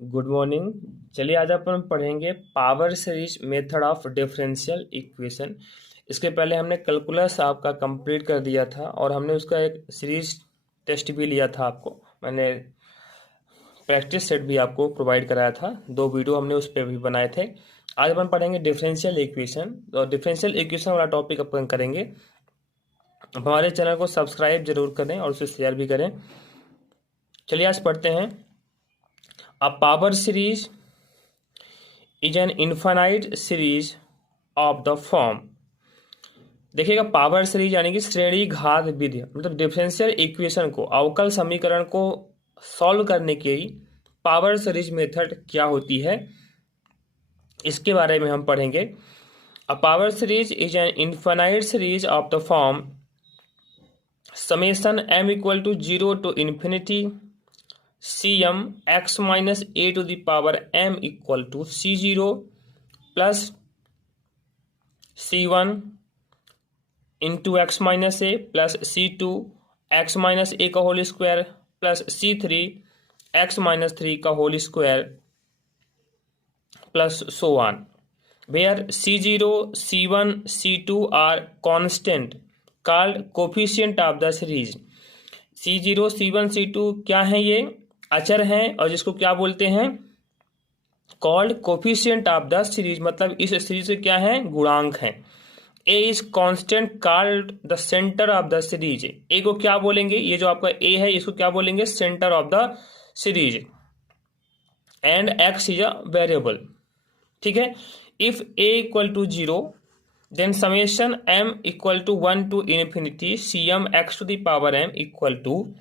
Good morning. चलिए आज अपन पढ़ेंगे power series method of differential equation. इसके पहले हमने कैलकुलस आपका कंप्लीट कर दिया था और हमने उसका एक सीरीज टेस्ट भी लिया था। आपको मैंने प्रैक्टिस सेट भी आपको प्रोवाइड कराया था, 2 वीडियो हमने उस पर भी बनाए थे। आज अपन पढ़ेंगे डिफरेंशियल इक्वेशन और डिफरेंशियल इक्वेशन वाला टॉपिक अपन करेंगे। हमारे चैनल को सब्सक्राइब जरूर करें और उसे शेयर भी करें। चलिए आज पढ़ते हैं। A power series is an infinite series of the form। देखिएगा, पावर सीरीज यानी कि श्रेणी घात विधि, मतलब डिफरेंशियल इक्वेशन को, अवकल समीकरण को सॉल्व करने की पावर सीरीज मेथड क्या होती है, इसके बारे में हम पढ़ेंगे। A power series is an infinite series of the form summation m equal to 0 to infinity Cm x minus a to the power m equal to C0 plus C1 into x minus a plus C2 x minus a का whole square plus C3 x minus 3 का whole square plus so on, where C0, C1, C2 are constant called coefficient of the series. C0, C1, C2 क्या है? ये अचर हैं और जिसको क्या बोलते हैं? Called coefficient of the series, मतलब इस सीरीज के क्या है? गुणांक हैं। A is constant called the centre of the series. A को क्या बोलेंगे? ये जो आपका ए है इसको क्या बोलेंगे? Centre of the series. And x is a variable, ठीक है। If a equal to 0 then summation m equal to 1 to infinity Cm x to the power m equal to,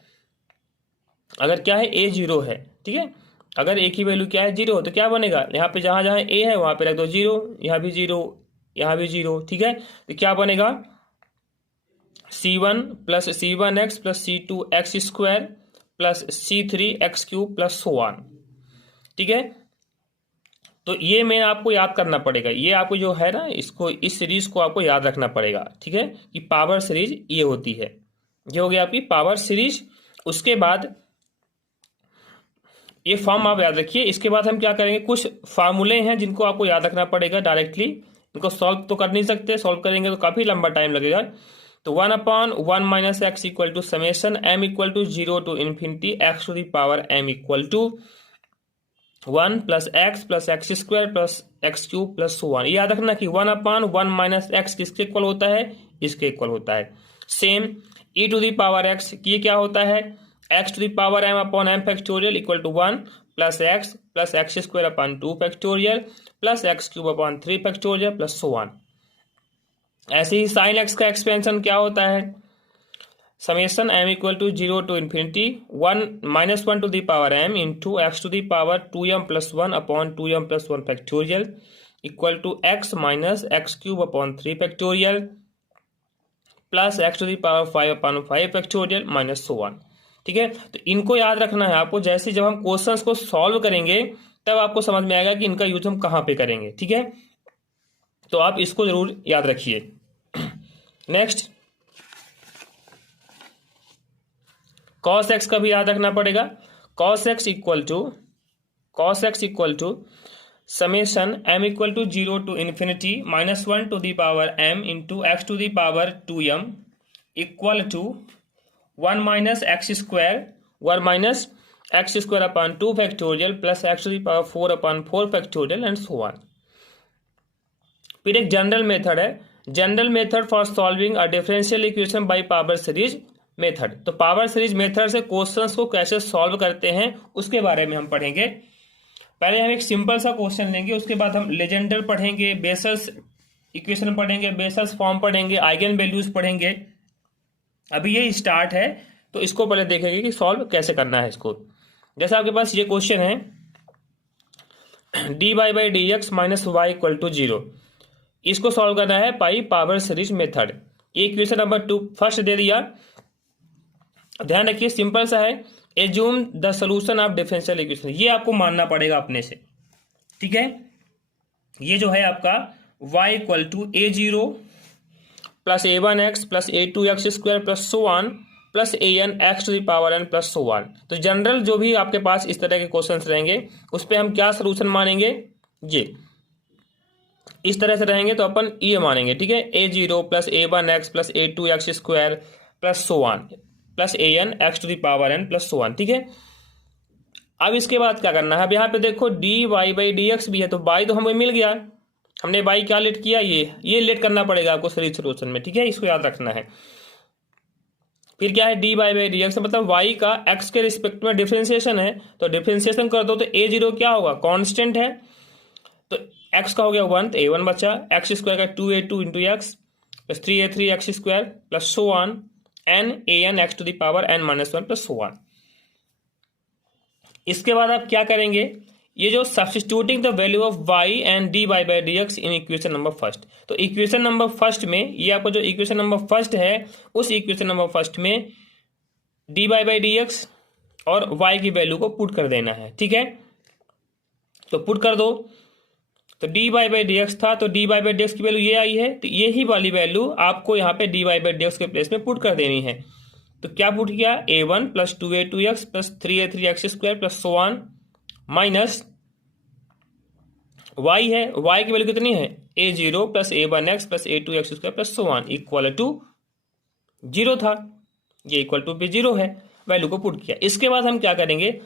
अगर क्या है a 0 है, ठीक है, अगर a की वैल्यू क्या है? 0, तो क्या बनेगा? यहाँ पे जहां जहां a है वहां पे रख दो 0, यहाँ भी 0, यहाँ भी 0, ठीक है। तो क्या बनेगा? C1 plus C1x plus C2 x square plus C3 x cube plus so on, ठीक है। तो ये मैं आपको याद करना पड़ेगा, ये आपको जो है ना, इसको, इस सीरीज को आपको याद रखना पड़ेगा, ठीक है, कि पावर सीरीज ये होती है। ये हो गया आपकी पावर सीरीज। उसके बाद ये फॉर्म आप याद रखिए। इसके बाद हम क्या करेंगे? कुछ फार्मूले हैं जिनको आपको याद रखना पड़ेगा डायरेक्टली। इनको सॉल्व तो कर नहीं सकते, सॉल्व करेंगे तो काफी लंबा टाइम लगेगा। तो 1/1 minus x equal to summation m equal to 0 to infinity x to the power m equal to 1 plus x square plus x cube plus so on. याद रखना कि 1/1 माइनस एक्स किसके इक्वल होता है? इसके इक्वल होता है। Same e to the power x, ये क्या होता है? X to the power m upon m factorial equal to 1 plus x square upon 2 factorial plus x cube upon 3 factorial plus so on. ऐसे ही साइन एक्स का expansion क्या होता है? Summation m equal to 0 to infinity 1 to the power m into x to the power 2m plus 1 upon 2m plus 1 factorial equal to x minus x cube upon 3 factorial plus x to the power 5 upon 5 factorial minus so on, ठीक है। तो इनको याद रखना है आपको। जैसे जब हम क्वेश्चंस को सॉल्व करेंगे तब आपको समझ में आएगा कि इनका यूज हम कहाँ पे करेंगे, ठीक है। तो आप इसको जरूर याद रखिए। नेक्स्ट, cos x का भी याद रखना पड़ेगा। cos x equal to summation m equal to 0 to infinity -1 to the power m into x to the power 2m equal to 1 minus x square upon 2 factorial plus x to the power 4 upon 4 factorial and so on. फिर एक general method है, general method for solving a differential equation by power series method. तो power series method से questions को कैसे solve करते हैं उसके बारे में हम पढ़ेंगे। पहले हम एक सिंपल सा क्वेश्चन लेंगे, उसके बाद हम लेजेंडर पढ़ेंगे, बेसल्स इक्वेशन पढ़ेंगे, बेसल्स फॉर्म पढ़ेंगे, आइगन वैल्यूज पढ़ेंगे। अभी ये स्टार्ट है तो इसको पहले देखेंगे कि सॉल्व कैसे करना है इसको। जैसे आपके पास ये क्वेश्चन है dy by d x minus y equal to 0, इसको सॉल्व करना है पाई पावर सीरीज मेथड। ये इक्वेशन नंबर 2 फर्स्ट दे दिया। ध्यान रखिए सिंपल सा है, assume the solution of differential equation, ये आपको मानना पड़ेगा अपने से, ठीक है। ये जो है आपका y equal to a0 plus a1x plus a2x square plus so on plus a n x to the power n plus so on. तो जनरल जो भी आपके पास इस तरह के क्वेश्चंस रहेंगे उस पर हम क्या सोल्यूशन मानेंगे, ये इस तरह से रहेंगे तो अपन ये मानेंगे, ठीक है, a zero plus a one x plus a two x square plus so on plus a n x to the power n plus so on, ठीक है। अब इसके बाद क्या करना है, अब यहाँ पे देखो d y by d x भी है, तो वाई तो हमें मिल गया, हमने वाई क्या लेट किया, ये लेट करना पड़ेगा आपको सीरीज सोल्यूशन में, ठीक है, इसको याद रखना है। फिर क्या है, d y by d x मतलब वाई का एक्स के रिस्पेक्ट में डिफ्रेंसिएशन है, तो डिफ्रेंसिएशन कर दो तो ए जीरो क्या होगा, कांस्टेंट है, तो एक्स का हो गया 1, तो ए वन बचा, एक्स स्क्वायर का 2a2 into x plus 3a3 x square plus so on n a n x to the power n minus one plus so on. इसके बाद आप क्या करेंगे, ये जो substituting the value of y and d y by d x in equation number first, तो equation number first में ये आपको जो इक्वेशन नंबर फर्स्ट है उस इक्वेशन नंबर फर्स्ट में d y by d x और वाई की वैल्यू को पुट कर देना है, ठीक है। तो पुट कर दो, तो d y by d x था, तो d y by d x की वैल्यू ये आई है, तो ये ही वाली वैल्यू आपको यहाँ पे d y by d x के प्लेस में पुट कर देनी है। तो क्या पुट किया, a one plus 2a2 x plus 3a3 x square plus so on minus y है, वाई की वैल्यू कितनी है, a zero plus a one x plus a two x square plus so on equal to zero था, ये equal to पे zero है, value को put किया। इसके बाद हम क्या करेंगे,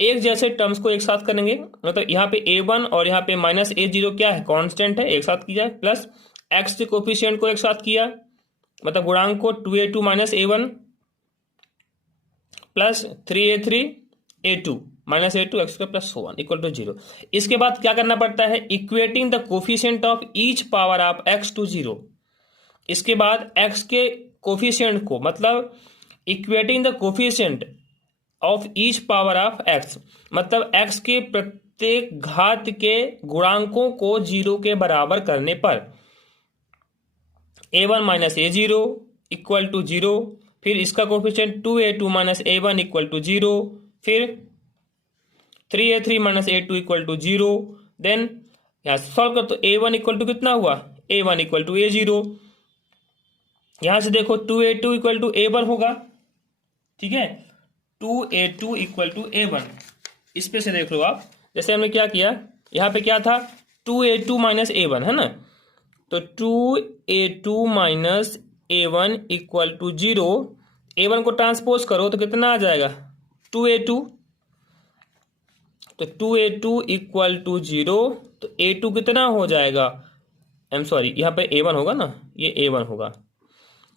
एक जैसे टर्म्स को एक साथ करेंगे, मतलब यहाँ पे ए वन और यहाँ पे माइनस ए जीरो क्या है, कांस्टेंट है, एक साथ किया, प्लस एक्स के कोफिशिएंट को एक साथ किया, मतलब गुणांक को 2a2 minus a one plus 3a3 a2 minus a2 x square plus so on equal to zero. इसके बाद क्या करना पड़ता है, equating the coefficient of each power of x to zero. इसके बाद एक्स के कोफिशिएंट को, मतलब equating the coefficient of each power of x, मतलब एक्स के प्रत्येक घात के गुणांकों को जीरो के बराबर करने पर a one minus a zero equal to zero, फिर इसका coefficient 2a2 minus a one equal to zero, फिर 3a3 minus a two equal to zero, then यहां से सॉल्व कर, तो ए वन इक्वल टू कितना हुआ, a one equal to a zero, यहां से देखो 2a2 equal to A one होगा, ठीक है, 2a2 equal to A one, इस पे से देख लो आप, जैसे हमने क्या किया, यहाँ पे क्या था 2a2 माइनस ए वन है ना, तो 2a2 minus a one equal to zero, a one को ट्रांसपोज करो तो कितना आ जाएगा 2a2, तो 2a2 इक्वल टू जीरो, तो a2 कितना हो जाएगा, सॉरी यहाँ पे a1 होगा ना, ये a1 होगा,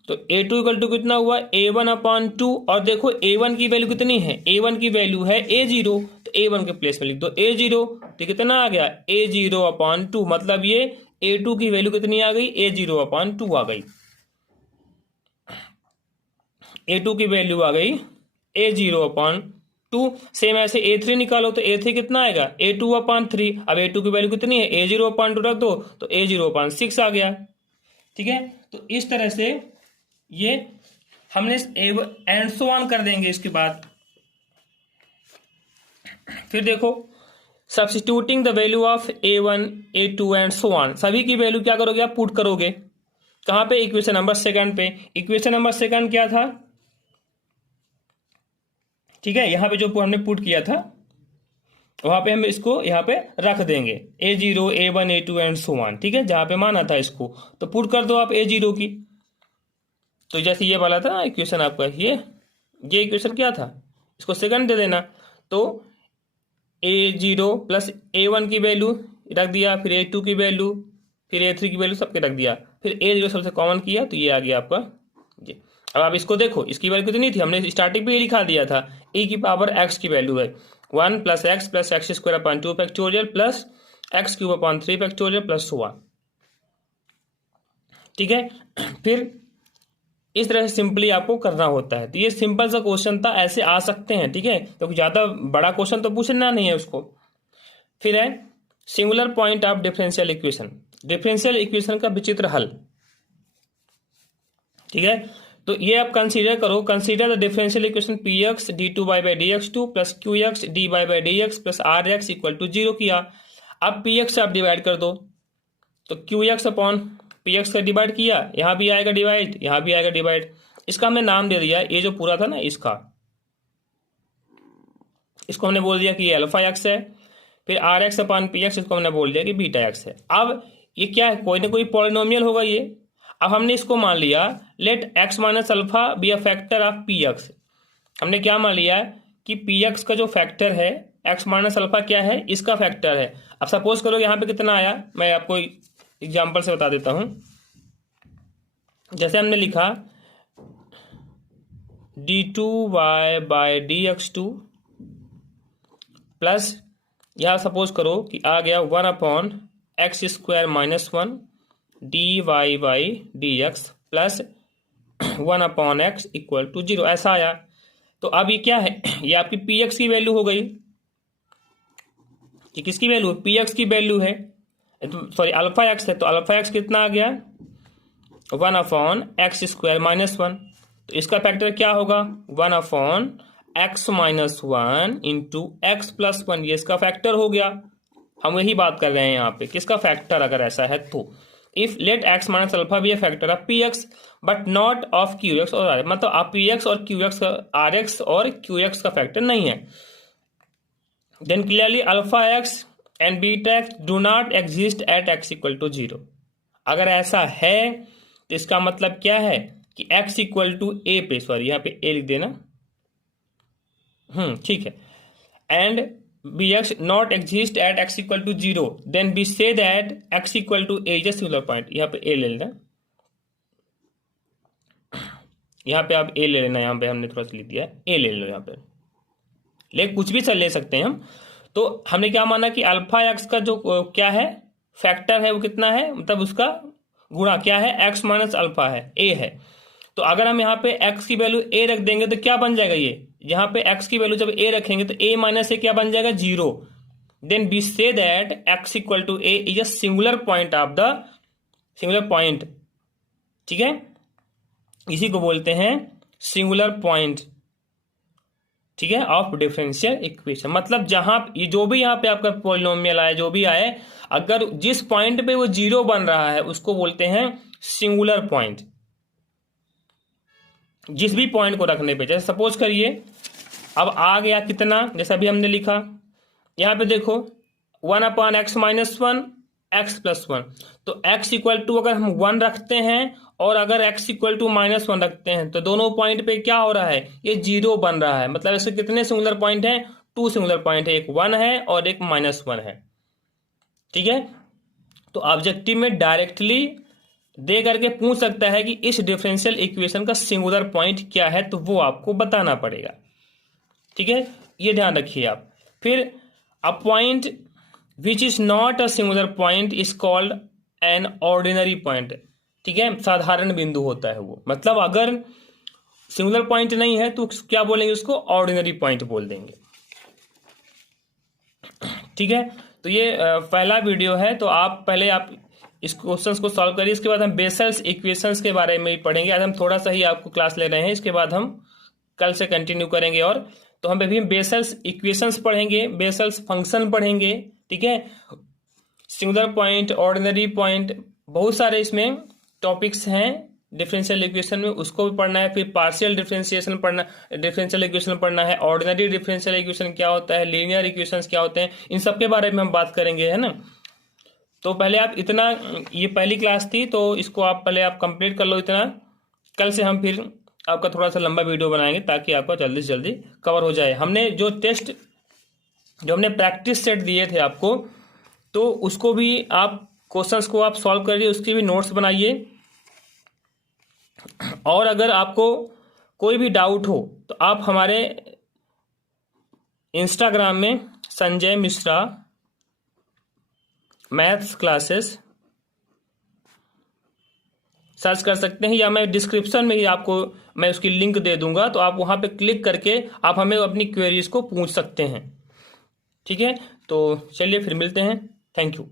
तो a2 इक्वल टू कितना हुआ a1 अपॉन 2, और देखो a1 की वैल्यू कितनी है, a1 की वैल्यू है a0, तो a1 के प्लेस में लिख दो a0, तो कितना आ गया a0 अपॉन 2, मतलब ये a2 की वैल्यू कितनी आ गई, a0 अपॉन 2 आ गई, a2 की वैल्यू आ गई a0 अपॉन 2। सेम ऐसे a3 निकालो, तो a3 कितना आएगा a2 अपॉन 3, अब a2 की वैल्यू कितनी है a0 अपॉन 2 रख दो, तो a0 अपॉन 6 आ गया, ठीक है। तो इस तरह से ये हमने एंड सो ऑन कर देंगे। इसके बाद फिर देखो substituting the value of a1 a2 and so on, सभी की वैल्यू क्या करोगे आप, पुट करोगे, कहां पे, इक्वेशन नंबर सेकंड पे। इक्वेशन नंबर सेकंड क्या था, ठीक है, यहां पे जो हमने पुट किया था वहां पे हम इसको यहाँ पे रख देंगे a0 a1 a2 and so on, ठीक है, जहां पे माना था इसको, तो पुट कर दो आप a0 की, तो जैसे ये वाला था इक्वेशन आपका, ये इक्वेशन क्या था, इसको सेकंड दे देना, तो a0 प्लस a1 की वैल्यू रख दिया, फिर a2 की वैल्यू, फिर a3 की वैल्यू सबके रख दिया, फिर a0 सबसे कॉमन किया, तो ये आ गया आपका ये। अब आप इसको देखो, इसकी वैल्यू कितनी थी, हमने स्टार्टिंग पे ये लिखा दिया था, e की पावर x की वैल्यू है 1 plus x square upon 2 factorial plus x cube upon 3 factorial plus 1, ठीक है। फिर इस तरह से सिंपली आपको करना होता है। तो ये सिंपल सा क्वेश्चन था, ऐसे आ सकते हैं, ठीक है, क्योंकि ज्यादा बड़ा क्वेश्चन तो पूछना नहीं है उसको। फिर है singular point of differential equation, differential equation का विचित्र हल, ठीक है। तो ये आप कंसीडर करो, consider the differential equation p x d two y by d x two plus q x d y by d x plus r x equal to zero किया। अब पी एक्स से आप डिवाइड कर दो, तो Q x upon P x का divide किया, यहाँ भी आएगा डिवाइड, यहाँ भी आएगा डिवाइड, इसका हमने नाम दे दिया, ये जो पूरा था ना इसको हमने बोल दिया कि ये अल्फा एक्स है। फिर r x upon p x, इसको हमने बोल दिया कि बीटा एक्स है। अब ये क्या है, कोई ना कोई पॉलिनोमियल होगा ये। अब हमने इसको मान लिया let x minus alpha be a factor of p x. हमने क्या मान लिया कि पी एक्स का जो फैक्टर है, एक्स माइनस अल्फा क्या है, इसका फैक्टर है। अब सपोज करो यहाँ पे कितना आया, मैं आपको एग्जाम्पल से बता देता हूँ। जैसे हमने लिखा d2y बाय dx2 प्लस यह सपोज करो कि आ गया 1 upon x square minus 1 dy by dx plus 1 upon x equal to 0, ऐसा आया। तो अब ये क्या है, ये आपकी पी एक्स की वैल्यू हो गई। ये किसकी वैल्यू है, पी एक्स की वैल्यू है, तो सॉरी अल्फा एक्स है। तो अल्फा एक्स कितना आ गया, 1 अपॉन एक्स स्क्वायर माइनस 1। तो इसका फैक्टर क्या होगा, 1 upon x minus 1 into x plus 1, ये इसका फैक्टर हो गया। हम यही बात कर रहे हैं यहाँ पे, किसका फैक्टर अगर ऐसा है तो। If let x minus alpha be a factor of p x but not of q x और आर, मतलब आप पी एक्स और क्यू एक्स का, आर एक्स और क्यू एक्स का फैक्टर नहीं है, then clearly alpha x and beta x do not exist at x equal to 0। अगर ऐसा है तो इसका मतलब क्या है कि x इक्वल टू ए पे, सॉरी यहाँ पे a लिख देना, ठीक है, and b x not exist at x equal to 0, then we say that x equal to a is a singular point. यहाँ पे a ले लेना, यहाँ पे आप a ले लेना, यहाँ पे हमने थोड़ा सा लिख दिया है, a ले लो यहाँ पे, लेकिन कुछ भी चल ले सकते हैं हम। तो हमने क्या माना कि अल्फा एक्स का जो क्या है फैक्टर है वो कितना है, मतलब उसका गुणा क्या है, एक्स माइनस अल्फा है, a है। तो अगर हम यहाँ पे x की वैल्यू a रख देंगे तो क्या बन जाएगा, ये यहाँ पे x की वैल्यू जब a रखेंगे तो a माइनस a क्या बन जाएगा, 0। Then we say that x equal to a is a singular point of the singular point, ठीक है, इसी को बोलते हैं सिंगुलर पॉइंट, ठीक है, ऑफ डिफरेंशियल इक्वेशन। मतलब जहां ये जो भी यहाँ पे आपका पॉलिनोमियल आए, जो भी आए, अगर जिस पॉइंट पे वो 0 बन रहा है उसको बोलते हैं सिंगुलर पॉइंट। जिस भी पॉइंट को रखने पे, जैसे सपोज करिए अब आ गया कितना, जैसा अभी हमने लिखा यहाँ पे देखो 1 upon x minus 1 x plus 1। तो x इक्वल टू अगर हम 1 रखते हैं और अगर x इक्वल टू माइनस 1 रखते हैं तो दोनों पॉइंट पे क्या हो रहा है, ये 0 बन रहा है। मतलब ऐसे कितने सिंगुलर पॉइंट हैं, 2 सिंगुलर पॉइंट है, एक 1 है और एक -1 है, ठीक है। तो ऑब्जेक्टिव में डायरेक्टली दे करके पूछ सकता है कि इस डिफरेंशियल इक्वेशन का सिंगुलर पॉइंट क्या है, तो वो आपको बताना पड़ेगा, ठीक है, ये ध्यान रखिए आप। फिर a point which is not a singular point is called an ordinary point, ठीक है, साधारण बिंदु होता है वो। मतलब अगर सिंगुलर पॉइंट नहीं है तो क्या बोलेंगे, उसको ऑर्डिनरी पॉइंट बोल देंगे, ठीक है। तो ये पहला वीडियो है, तो आप पहले आप इस क्वेश्चंस को सॉल्व करिए, इसके बाद हम बेसल्स इक्वेशंस के बारे में पढ़ेंगे। आज हम थोड़ा सा ही आपको क्लास ले रहे हैं, इसके बाद हम कल से कंटिन्यू करेंगे। और तो हम अभी बेसल्स इक्वेशंस पढ़ेंगे, बेसल्स फंक्शन पढ़ेंगे, ठीक है, सिंगुलर पॉइंट, ऑर्डिनरी पॉइंट, बहुत सारे इसमें टॉपिक्स हैं डिफरेंशियल इक्वेशन में, उसको भी पढ़ना है। फिर पार्शियल डिफरेंशिएशन पढ़ना, डिफरेंशियल इक्वेशन पढ़ना है, ऑर्डिनरी डिफरेंशियल इक्वेशन क्या होता है, लीनियर इक्वेशंस क्या होते हैं, इन सब के बारे में हम बात करेंगे, है ना। तो पहले आप इतना, ये पहली क्लास थी तो इसको आप पहले आप कंप्लीट कर लो इतना। कल से हम फिर आपका थोड़ा सा लंबा वीडियो बनाएंगे ताकि आपका जल्दी से जल्दी कवर हो जाए। हमने जो टेस्ट, जो हमने प्रैक्टिस सेट दिए थे आपको, तो उसको भी आप क्वेश्चंस को आप सॉल्व करिए, उसके भी नोट्स बनाइए। और अगर आपको कोई भी डाउट हो तो आप हमारे इंस्टाग्राम में Sanjay Mishra maths classes search कर सकते हैं, या मैं डिस्क्रिप्शन में ही आपको मैं उसकी लिंक दे दूंगा, तो आप वहां पे क्लिक करके आप हमें अपनी क्वेरीज को पूछ सकते हैं, ठीक है। तो चलिए फिर मिलते हैं, थैंक यू।